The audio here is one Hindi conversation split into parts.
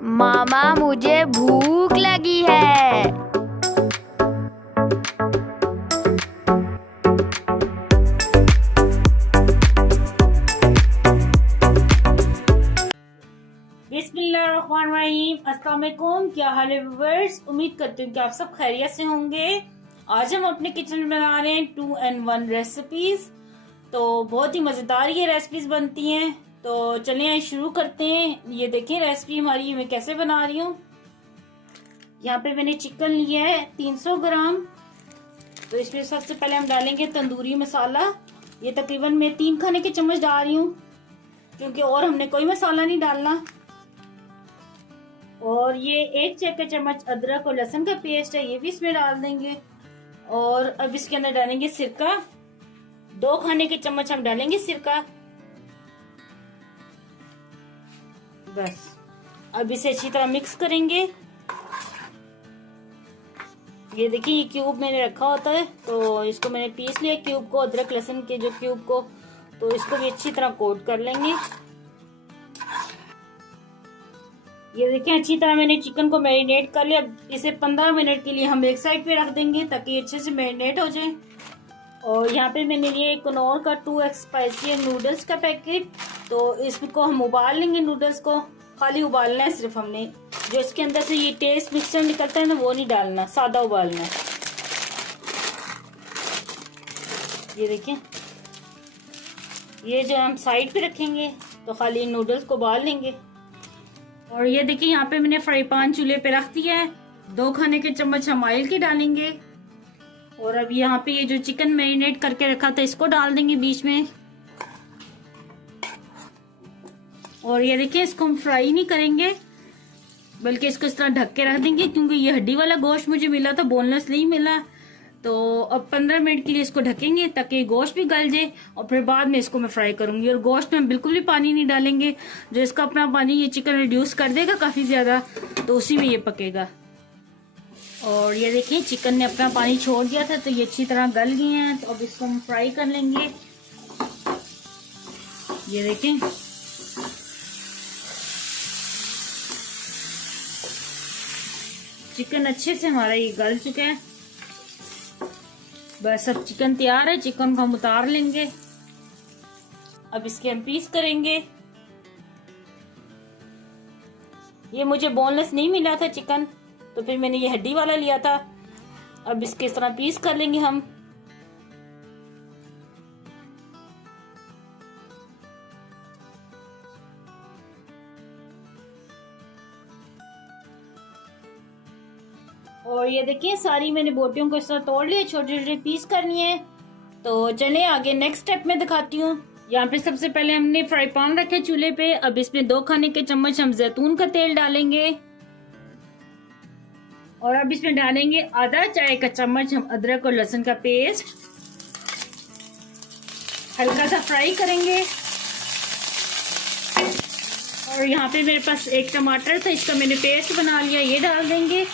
मामा मुझे भूख लगी है। बिस्मिल्लाहिर्रहमानिर्रहीम। अस्सलाम वालेकुम। क्या हाल है व्यूअर्स? उम्मीद करती हूँ कि आप सब खैरियत से होंगे। आज हम अपने किचन में बना रहे हैं 2 in 1 रेसिपीज। तो बहुत ही मजेदार ये रेसिपीज बनती हैं। तो चलिए शुरू करते हैं। ये देखिए रेसिपी हमारी मैं कैसे बना रही हूँ। यहाँ पे मैंने चिकन लिया है 300 ग्राम। तो इसमें सबसे पहले हम डालेंगे तंदूरी मसाला। ये तकरीबन मैं 3 खाने के चम्मच डाल रही हूँ, क्योंकि और हमने कोई मसाला नहीं डालना। और ये 1 चाय चम्मच अदरक और लहसुन का पेस्ट है, ये भी इसमें डाल देंगे। और अब इसके अंदर डालेंगे सिरका। 2 खाने के चम्मच हम डालेंगे सिरका। बस अब इसे अच्छी तरह मिक्स करेंगे। ये देखिए ये क्यूब मैंने रखा होता है, तो इसको मैंने पीस लिया क्यूब को, अदरक लहसुन के जो क्यूब को। तो इसको भी अच्छी तरह कोट कर लेंगे। ये देखिए अच्छी तरह मैंने चिकन को मैरिनेट कर लिया। इसे 15 मिनट के लिए हम एक साइड पे रख देंगे ताकि अच्छे से मैरिनेट हो जाए। और यहाँ पे मैंने लिए कनौर का 2x स्पाइसी नूडल्स का पैकेट। तो इसको हम उबाल लेंगे। नूडल्स को खाली उबालना है सिर्फ हमने। जो इसके अंदर से ये टेस्ट मिक्सचर निकलता है ना, वो नहीं डालना, सादा उबालना है। ये देखिए ये जो हम साइड पे रखेंगे, तो खाली नूडल्स को उबाल लेंगे। और ये देखिए यहाँ पे मैंने फ्राई पैन चूल्हे पे रख दिया है। 2 खाने के चम्मच हम ऑयल के डालेंगे। और अब यहाँ पे ये जो चिकन मैरिनेट करके रखा था इसको डाल देंगे बीच में। और ये देखिए इसको हम फ्राई नहीं करेंगे, बल्कि इसको इस तरह ढक के रख देंगे, क्योंकि ये हड्डी वाला गोश्त मुझे मिला था, बोनलेस नहीं मिला। तो अब 15 मिनट के लिए इसको ढकेंगे ताकि गोश्त भी गल जाए। और फिर बाद में इसको मैं फ्राई करूंगी। और गोश्त में बिल्कुल भी पानी नहीं डालेंगे। जो इसका अपना पानी ये चिकन रिड्यूस कर देगा काफी ज्यादा, तो उसी में ये पकेगा। और ये देखिए चिकन ने अपना पानी छोड़ दिया था, तो ये अच्छी तरह गल गए हैं। तो अब इसको हम फ्राई कर लेंगे। ये देखें चिकन अच्छे से हमारा ये गल चुका है। बस अब चिकन तैयार है। चिकन को हम उतार लेंगे। अब इसके हम पीस करेंगे। ये मुझे बोनलेस नहीं मिला था चिकन, तो फिर मैंने ये हड्डी वाला लिया था। अब इसके इस तरह पीस कर लेंगे हम। और ये देखिए सारी मैंने बोटियों को इस तरह तोड़ लिया, छोटे छोटे पीस करनी है। तो चलिए आगे नेक्स्ट स्टेप में दिखाती हूँ। यहाँ पे सबसे पहले हमने फ्राई पैन रखे चूल्हे पे। अब इसमें 2 खाने के चम्मच हम जैतून का तेल डालेंगे। और अब इसमें डालेंगे आधा चाय का चम्मच हम अदरक और लहसुन का पेस्ट। हल्का सा फ्राई करेंगे। और यहाँ पे मेरे पास 1 टमाटर था, इसका मैंने पेस्ट बना लिया, ये डाल देंगे।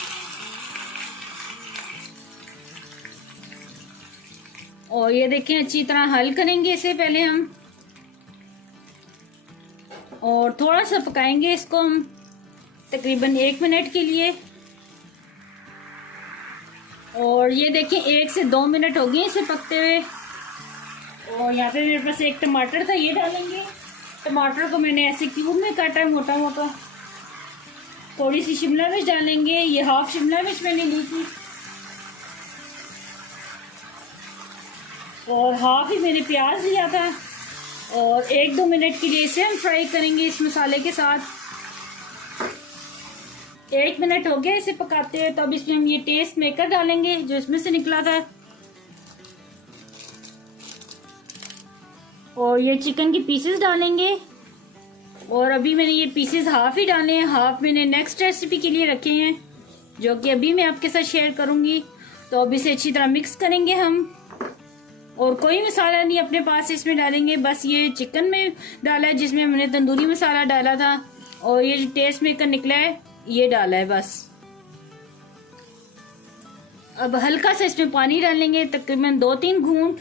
और ये देखें अच्छी तरह हल करेंगे इसे पहले हम। और थोड़ा सा पकाएंगे इसको हम तकरीबन 1 मिनट के लिए। और ये देखिए 1 से 2 मिनट हो गए इसे पकते हुए। और यहाँ पे मेरे पास 1 टमाटर था, ये डालेंगे। टमाटर को मैंने ऐसे क्यूब में काटा है, मोटा मोटा। थोड़ी सी शिमला मिर्च डालेंगे, ये हाफ शिमला मिर्च मैंने ली थी। और हाफ ही मैंने प्याज लिया था। और 1-2 मिनट के लिए इसे हम फ्राई करेंगे इस मसाले के साथ। 1 मिनट हो गया इसे पकाते हैं। तो अब इसमें हम ये टेस्ट मेकर डालेंगे जो इसमें से निकला था। और ये चिकन की पीसेस डालेंगे। और अभी मैंने ये पीसेस हाफ ही डाले हैं, हाफ मैंने नेक्स्ट रेसिपी के लिए रखे हैं, जो कि अभी मैं आपके साथ शेयर करूंगी। तो अब इसे अच्छी तरह मिक्स करेंगे हम। और कोई मसाला नहीं अपने पास इसमें डालेंगे, बस ये चिकन में डाला है जिसमें हमने तंदूरी मसाला डाला था। और ये जो टेस्ट मेकर निकला है ये डाला है बस। अब हल्का सा इसमें पानी डालेंगे, तकरीबन 2-3 घूंट।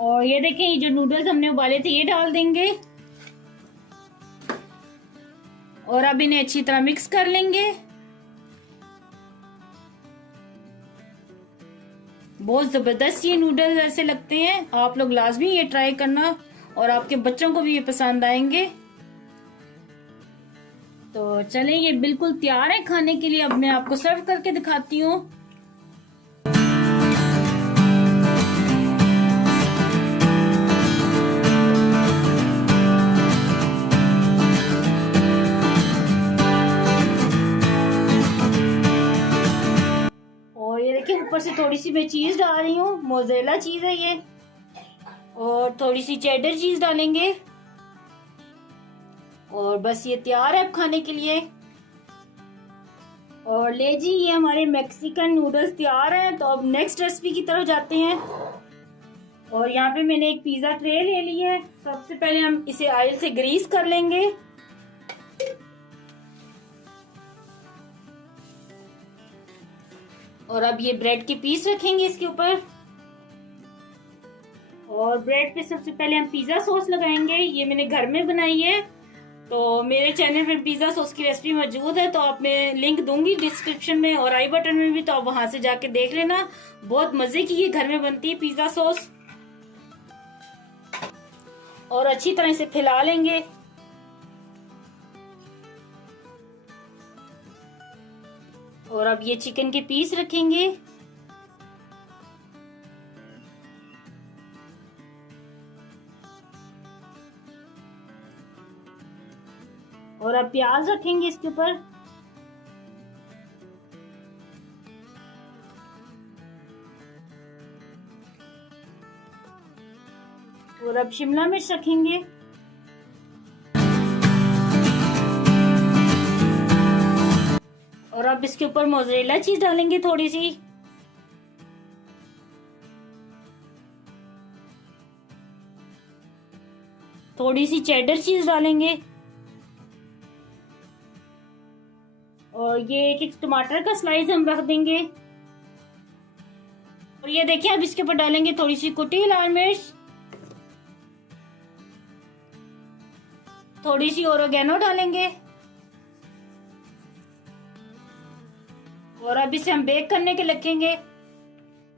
और ये देखें ये जो नूडल्स हमने उबाले थे ये डाल देंगे। और अब इन्हें अच्छी तरह मिक्स कर लेंगे। बहुत जबरदस्त ये नूडल्स ऐसे लगते हैं, आप लोग लाजमी ये ट्राई करना और आपके बच्चों को भी ये पसंद आएंगे। तो चलें, ये बिल्कुल तैयार है खाने के लिए। अब मैं आपको सर्व करके दिखाती हूँ। और ये देखिए ऊपर से थोड़ी सी मैं चीज डाल रही हूँ, मोज़रेला चीज है ये, और थोड़ी सी चेडर चीज डालेंगे और बस ये तैयार है अब खाने के लिए। और ले जी, ये हमारे मैक्सिकन नूडल्स तैयार हैं। तो अब नेक्स्ट रेसिपी की तरफ जाते हैं। और यहाँ पे मैंने एक पिज्जा ट्रे ले ली है। सबसे पहले हम इसे ऑयल से ग्रीस कर लेंगे। और अब ये ब्रेड के पीस रखेंगे इसके ऊपर। और ब्रेड पे सबसे पहले हम पिज्जा सॉस लगाएंगे। ये मैंने घर में बनाई है, तो मेरे चैनल पे पिज्जा सॉस की रेसिपी मौजूद है, तो आप मैं लिंक दूंगी डिस्क्रिप्शन में और आई बटन में भी, तो आप वहां से जाके देख लेना। बहुत मजे की ये घर में बनती है पिज्जा सॉस। और अच्छी तरह से फैला लेंगे। और अब ये चिकन के पीस रखेंगे। और अब प्याज रखेंगे इसके ऊपर। और अब शिमला मिर्च रखेंगे। और अब इसके ऊपर मोज़रेला चीज डालेंगे थोड़ी सी। थोड़ी सी चेडर चीज डालेंगे। और ये एक टमाटर का स्लाइस हम रख देंगे। और ये देखिए अब इसके ऊपर डालेंगे थोड़ी सी कुटी लाल मिर्च, थोड़ी सी ओरिगेनो डालेंगे। और अब इसे हम बेक करने के रखेंगे।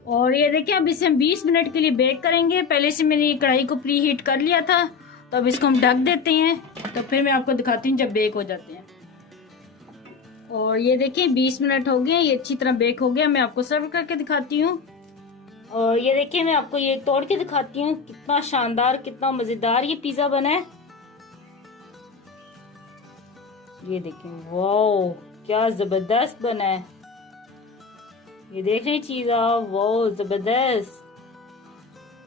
और ये देखिए अब इसे हम 20 मिनट के लिए बेक करेंगे। पहले से मैंने ये कढ़ाई को प्री हीट कर लिया था, तो अब इसको हम ढक देते हैं। तो फिर मैं आपको दिखाती हूँ जब बेक हो जाते हैं। और ये देखिए 20 मिनट हो गए, ये अच्छी तरह बेक हो गया। मैं आपको सर्व करके दिखाती हूँ। और ये देखिए मैं आपको ये तोड़ के दिखाती हूँ, कितना शानदार, कितना मजेदार ये पिज्जा बना है। ये देखिए, वाओ क्या जबरदस्त बना है। ये देख रहे चीज आप, वाओ जबरदस्त।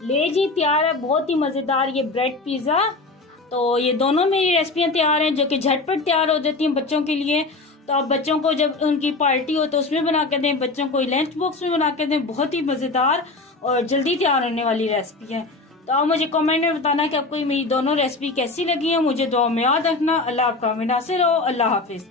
ले जी तैयार है बहुत ही मजेदार ये ब्रेड पिज्जा। तो ये दोनों मेरी रेसिपियां तैयार हैं जो कि झटपट तैयार हो जाती हैं बच्चों के लिए। तो आप बच्चों को जब उनकी पार्टी हो तो उसमें बना के दें, बच्चों को लंच बॉक्स में बना के दें। बहुत ही मजेदार और जल्दी तैयार होने वाली रेसिपी है। तो आप मुझे कमेंट में बताना कि आपको मेरी दोनों रेसिपी कैसी लगी है। मुझे दुआ में याद रखना। अल्लाह आपका नासिर हो। अल्लाह हाफिज।